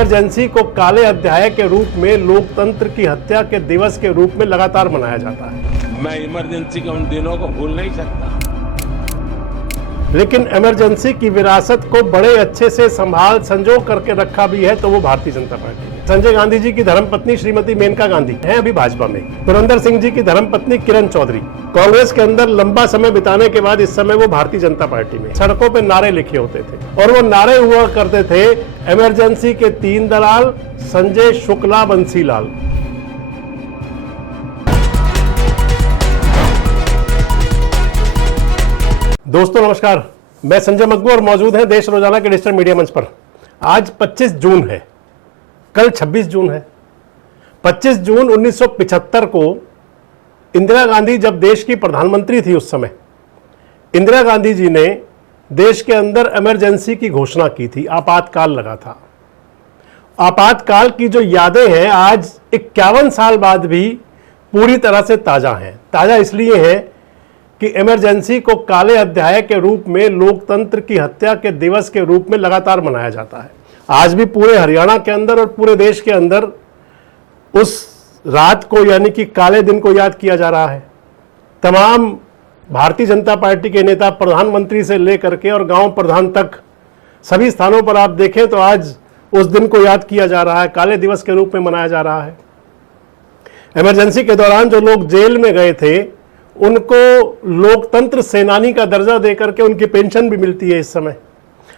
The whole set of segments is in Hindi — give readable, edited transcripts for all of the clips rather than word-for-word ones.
इमरजेंसी को काले अध्याय के रूप में लोकतंत्र की हत्या के दिवस के रूप में लगातार मनाया जाता है। मैं इमरजेंसी के उन दिनों को भूल नहीं सकता। लेकिन इमरजेंसी की विरासत को बड़े अच्छे से संभाल संजो करके रखा भी है तो वो भारतीय जनता पार्टी है। संजय गांधी जी की धर्मपत्नी श्रीमती मेनका गांधी हैं अभी भाजपा में। पुरंदर सिंह जी की धर्मपत्नी किरण चौधरी कांग्रेस के अंदर लंबा समय बिताने के बाद इस समय वो भारतीय जनता पार्टी में। सड़कों पे नारे लिखे होते थे और वो नारे हुआ करते थे, इमरजेंसी के 3 दलाल संजय, शुक्ला, बंसीलाल। दोस्तों नमस्कार, मैं संजय मग्गू और मौजूद हैं देश रोजाना के डिजिटल मीडिया मंच पर। आज 25 जून है, कल 26 जून है। 25 जून 1975 को इंदिरा गांधी जब देश की प्रधानमंत्री थी, उस समय इंदिरा गांधी जी ने देश के अंदर इमरजेंसी की घोषणा की थी, आपातकाल लगा था। आपातकाल की जो यादें हैं आज 51 साल बाद भी पूरी तरह से ताजा हैं। ताजा इसलिए है कि इमरजेंसी को काले अध्याय के रूप में लोकतंत्र की हत्या के दिवस के रूप में लगातार मनाया जाता है। आज भी पूरे हरियाणा के अंदर और पूरे देश के अंदर उस रात को यानी कि काले दिन को याद किया जा रहा है। तमाम भारतीय जनता पार्टी के नेता, प्रधानमंत्री से लेकर के और गांव प्रधान तक सभी स्थानों पर आप देखें तो आज उस दिन को याद किया जा रहा है, काले दिवस के रूप में मनाया जा रहा है। इमरजेंसी के दौरान जो लोग जेल में गए थे उनको लोकतंत्र सेनानी का दर्जा देकर के उनकी पेंशन भी मिलती है इस समय।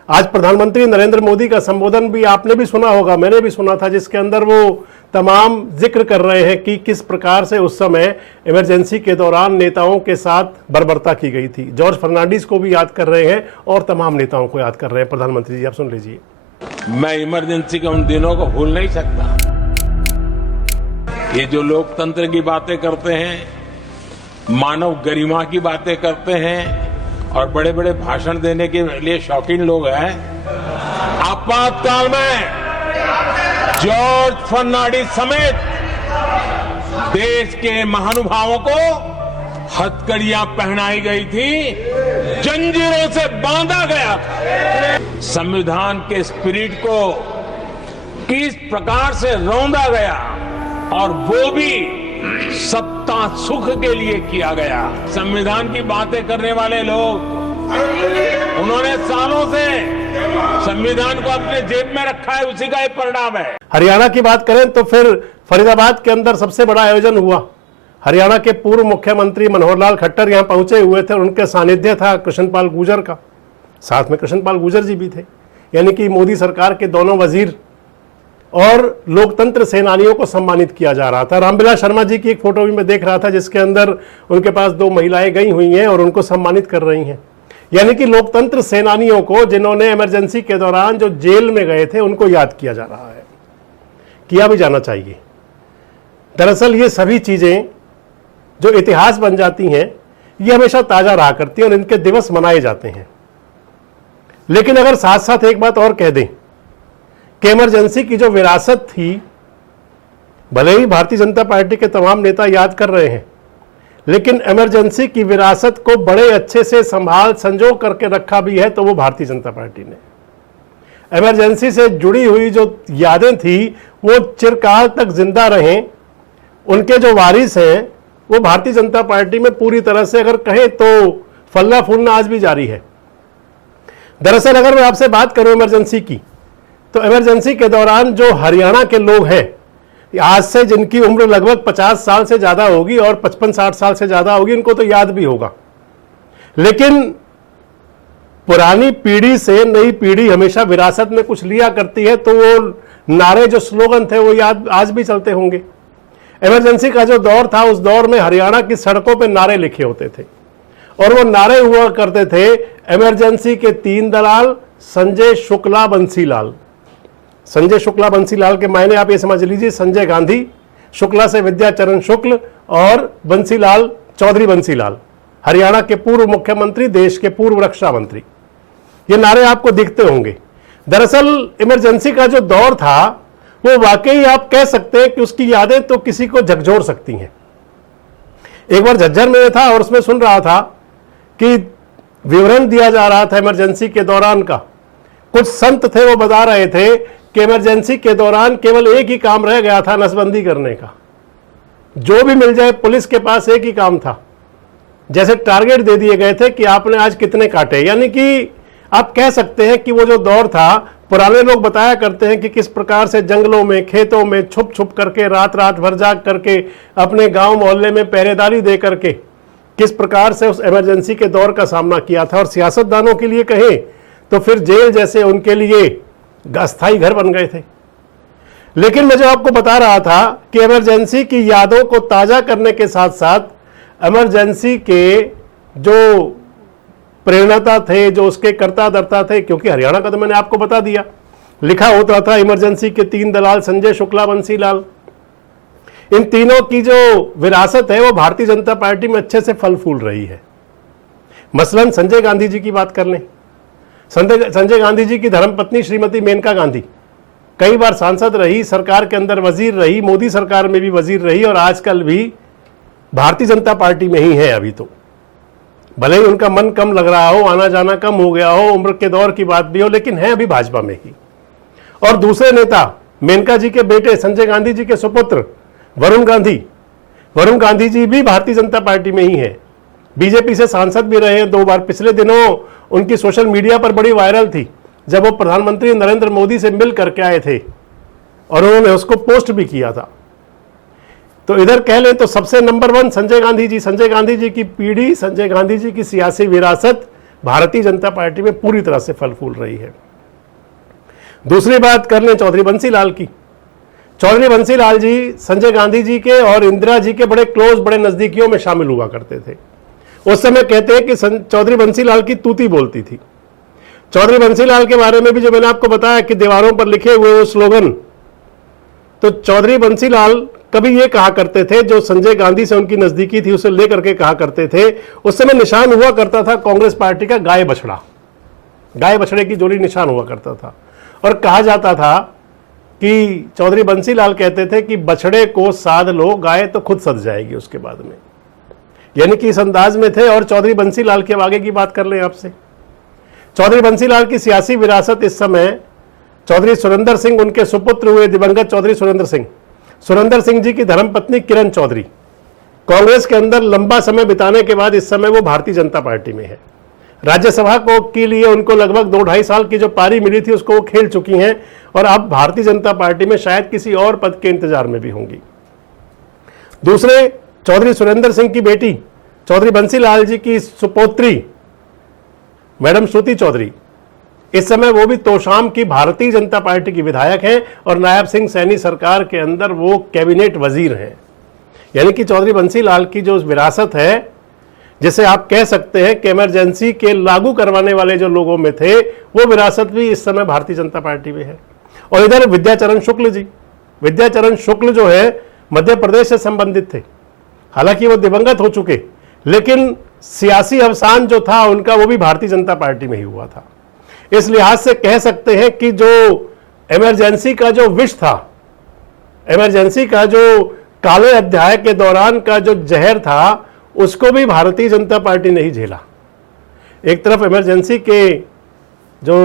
आज प्रधानमंत्री नरेंद्र मोदी का संबोधन भी आपने भी सुना होगा, मैंने भी सुना था, जिसके अंदर वो तमाम जिक्र कर रहे हैं कि किस प्रकार से उस समय इमरजेंसी के दौरान नेताओं के साथ बर्बरता की गई थी। जॉर्ज फर्नांडिस को भी याद कर रहे हैं और तमाम नेताओं को याद कर रहे हैं प्रधानमंत्री जी। आप सुन लीजिए। मैं इमरजेंसी के उन दिनों को भूल नहीं सकता। ये जो लोकतंत्र की बातें करते हैं, मानव गरिमा की बातें करते हैं और बड़े बड़े भाषण देने के लिए शौकीन लोग हैं, आपातकाल में जॉर्ज फर्नांडिस समेत देश के महानुभावों को हथकड़ियां पहनाई गई थी, जंजीरों से बांधा गया था। संविधान के स्पिरिट को किस प्रकार से रौंदा गया और वो भी सत्ता सुख के लिए किया गया। संविधान की बातें करने वाले लोग, उन्होंने सालों से संविधान को अपने जेब में रखा है, उसी का एक परिणाम है। हरियाणा की बात करें तो फिर फरीदाबाद के अंदर सबसे बड़ा आयोजन हुआ। हरियाणा के पूर्व मुख्यमंत्री मनोहर लाल खट्टर यहां पहुंचे हुए थे और उनके सानिध्य था कृष्णपाल गुर्जर का। साथ में कृष्णपाल गुर्जर जी भी थे, यानी कि मोदी सरकार के दोनों वजीर, और लोकतंत्र सेनानियों को सम्मानित किया जा रहा था। रामविलास शर्मा जी की एक फोटो भी मैं देख रहा था जिसके अंदर उनके पास 2 महिलाएं गई हुई हैं और उनको सम्मानित कर रही हैं। यानी कि लोकतंत्र सेनानियों को, जिन्होंने इमरजेंसी के दौरान जो जेल में गए थे, उनको याद किया जा रहा है, किया भी जाना चाहिए। दरअसल ये सभी चीजें जो इतिहास बन जाती हैं, ये हमेशा ताजा रहा करती हैं और इनके दिवस मनाए जाते हैं। लेकिन अगर साथ साथ एक बात और कह दें कि इमरजेंसी की जो विरासत थी, भले ही भारतीय जनता पार्टी के तमाम नेता याद कर रहे हैं, लेकिन इमरजेंसी की विरासत को बड़े अच्छे से संभाल संजो करके रखा भी है तो वो भारतीय जनता पार्टी ने। इमरजेंसी से जुड़ी हुई जो यादें थी वो चिरकाल तक जिंदा रहें, उनके जो वारिस हैं वो भारतीय जनता पार्टी में पूरी तरह से अगर कहें तो फलना फूलना आज भी जारी है। दरअसल अगर मैं आपसे बात करूं इमरजेंसी की, तो इमरजेंसी के दौरान जो हरियाणा के लोग हैं, आज से जिनकी उम्र लगभग 50 साल से ज्यादा होगी और 55-60 साल से ज्यादा होगी, इनको तो याद भी होगा। लेकिन पुरानी पीढ़ी से नई पीढ़ी हमेशा विरासत में कुछ लिया करती है, तो वो नारे, जो स्लोगन थे, वो याद आज भी चलते होंगे। इमरजेंसी का जो दौर था, उस दौर में हरियाणा की सड़कों पर नारे लिखे होते थे और वो नारे हुआ करते थे, इमरजेंसी के 3 दलाल संजय, शुक्ला, बंसीलाल। संजय, शुक्ला, बंसीलाल के मायने आप ये समझ लीजिए, संजय गांधी, शुक्ला से विद्याचरण शुक्ल और बंसीलाल चौधरी बंसीलाल, हरियाणा के पूर्व मुख्यमंत्री, देश के पूर्व रक्षा मंत्री। ये नारे आपको दिखते होंगे। दरअसल इमरजेंसी का जो दौर था वो वाकई आप कह सकते हैं कि उसकी यादें तो किसी को झकझोर सकती हैं। एक बार झज्जर में था और उसमें सुन रहा था कि विवरण दिया जा रहा था इमरजेंसी के दौरान का। कुछ संत थे, वो बता रहे थे कि इमरजेंसी के दौरान केवल एक ही काम रह गया था, नसबंदी करने का। जो भी मिल जाए, पुलिस के पास एक ही काम था। जैसे टारगेट दे दिए गए थे कि आपने आज कितने काटे। यानी कि आप कह सकते हैं कि वो जो दौर था, पुराने लोग बताया करते हैं कि किस प्रकार से जंगलों में, खेतों में छुप छुप करके, रात रात भर जाग करके, अपने गांव मोहल्ले में पहरेदारी दे करके किस प्रकार से उस इमरजेंसी के दौर का सामना किया था। और सियासतदानों के लिए कहें तो फिर जेल जैसे उनके लिए अस्थायी घर बन गए थे। लेकिन मैं जो आपको बता रहा था कि इमरजेंसी की यादों को ताज़ा करने के साथ साथ इमरजेंसी के जो प्रेरणाता थे, जो उसके कर्ता धर्ता थे, क्योंकि हरियाणा का तो मैंने आपको बता दिया, लिखा होता था इमरजेंसी के 3 दलाल संजय शुक्ला, बंसी लाल। इन तीनों की जो विरासत है वो भारतीय जनता पार्टी में अच्छे से फल फूल रही है। मसलन संजय गांधी जी की बात कर लें। संजय गांधी जी की धर्मपत्नी श्रीमती मेनका गांधी कई बार सांसद रही, सरकार के अंदर वजीर रही, मोदी सरकार में भी वजीर रही और आजकल भी भारतीय जनता पार्टी में ही है। अभी तो भले ही उनका मन कम लग रहा हो, आना जाना कम हो गया हो, उम्र के दौर की बात भी हो, लेकिन है अभी भाजपा में ही। और दूसरे नेता मेनका जी के बेटे संजय गांधी जी के सुपुत्र वरुण गांधी जी भी भारतीय जनता पार्टी में ही है। बीजेपी से सांसद भी रहे 2 बार। पिछले दिनों उनकी सोशल मीडिया पर बड़ी वायरल थी जब वो प्रधानमंत्री नरेंद्र मोदी से मिल करके आए थे और उन्होंने उसको पोस्ट भी किया था। तो इधर कह लें तो सबसे नंबर 1 संजय गांधी जी की पीढ़ी, संजय गांधी जी की सियासी विरासत भारतीय जनता पार्टी में पूरी तरह से फल फूल रही है। दूसरी बात कर लें चौधरी बंसी लाल की। चौधरी बंसी लाल जी संजय गांधी जी के और इंदिरा जी के बड़े क्लोज, बड़े नजदीकियों में शामिल हुआ करते थे। उस समय कहते हैं कि चौधरी बंसी लाल की तूती बोलती थी। चौधरी बंसी लाल के बारे में भी जो मैंने आपको बताया कि दीवारों पर लिखे हुए वो स्लोगन, तो चौधरी बंसी लाल कभी ये कहा करते थे, जो संजय गांधी से उनकी नजदीकी थी उसे लेकर के कहा करते थे। उस समय निशान हुआ करता था कांग्रेस पार्टी का गाय बछड़ा, गाय बछड़े की जोड़ी निशान हुआ करता था। और कहा जाता था कि चौधरी बंसी लाल कहते थे कि बछड़े को साध लो, गाय तो खुद सध जाएगी उसके बाद में। यानी कि इस अंदाज में थे। और चौधरी बंसी लाल के आगे की बात कर लें आपसे, चौधरी बंसी लाल की सियासी विरासत इस समय चौधरी सुरेंद्र सिंह, उनके सुपुत्र हुए दिवंगत चौधरी सुरेंद्र सिंह जी की धर्मपत्नी किरण चौधरी कांग्रेस के अंदर लंबा समय बिताने के बाद इस समय वो भारतीय जनता पार्टी में है। राज्यसभा को के लिए उनको लगभग 2-2.5 साल की जो पारी मिली थी उसको वो खेल चुकी हैं और अब भारतीय जनता पार्टी में शायद किसी और पद के इंतजार में भी होंगी। दूसरे चौधरी सुरेंद्र सिंह की बेटी चौधरी बंसी लाल जी की सुपोत्री मैडम श्रुति चौधरी, इस समय वो भी तोशाम की भारतीय जनता पार्टी की विधायक हैं और नायब सिंह सैनी सरकार के अंदर वो कैबिनेट वजीर हैं। यानी कि चौधरी बंसी लाल की जो विरासत है, जिसे आप कह सकते हैं कि इमरजेंसी के लागू करवाने वाले जो लोगों में थे, वो विरासत भी इस समय भारतीय जनता पार्टी में है। और इधर विद्याचरण शुक्ल जो है मध्य प्रदेश से संबंधित थे, हालांकि वो दिवंगत हो चुके, लेकिन सियासी अवसान जो था उनका वो भी भारतीय जनता पार्टी में ही हुआ था। इस लिहाज से कह सकते हैं कि जो इमरजेंसी का जो विष था, इमरजेंसी का जो काले अध्याय के दौरान का जो जहर था, उसको भी भारतीय जनता पार्टी ने ही झेला। एक तरफ इमरजेंसी के जो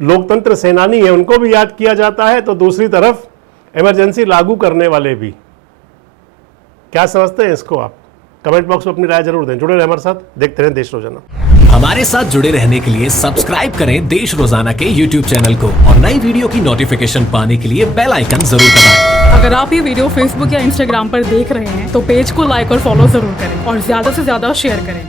लोकतंत्र सेनानी है उनको भी याद किया जाता है, तो दूसरी तरफ इमरजेंसी लागू करने वाले भी। क्या समझते हैं इसको आप? कमेंट बॉक्स में अपनी राय जरूर दें। जुड़े रहे हमारे साथ, देखते रहें देश रोजाना। हमारे साथ जुड़े रहने के लिए सब्सक्राइब करें देश रोजाना के YouTube चैनल को और नई वीडियो की नोटिफिकेशन पाने के लिए बेल आइकन जरूर दबाएं। अगर आप ये वीडियो Facebook या Instagram पर देख रहे हैं तो पेज को लाइक और फॉलो जरूर करें और ज्यादा से ज्यादा शेयर करें।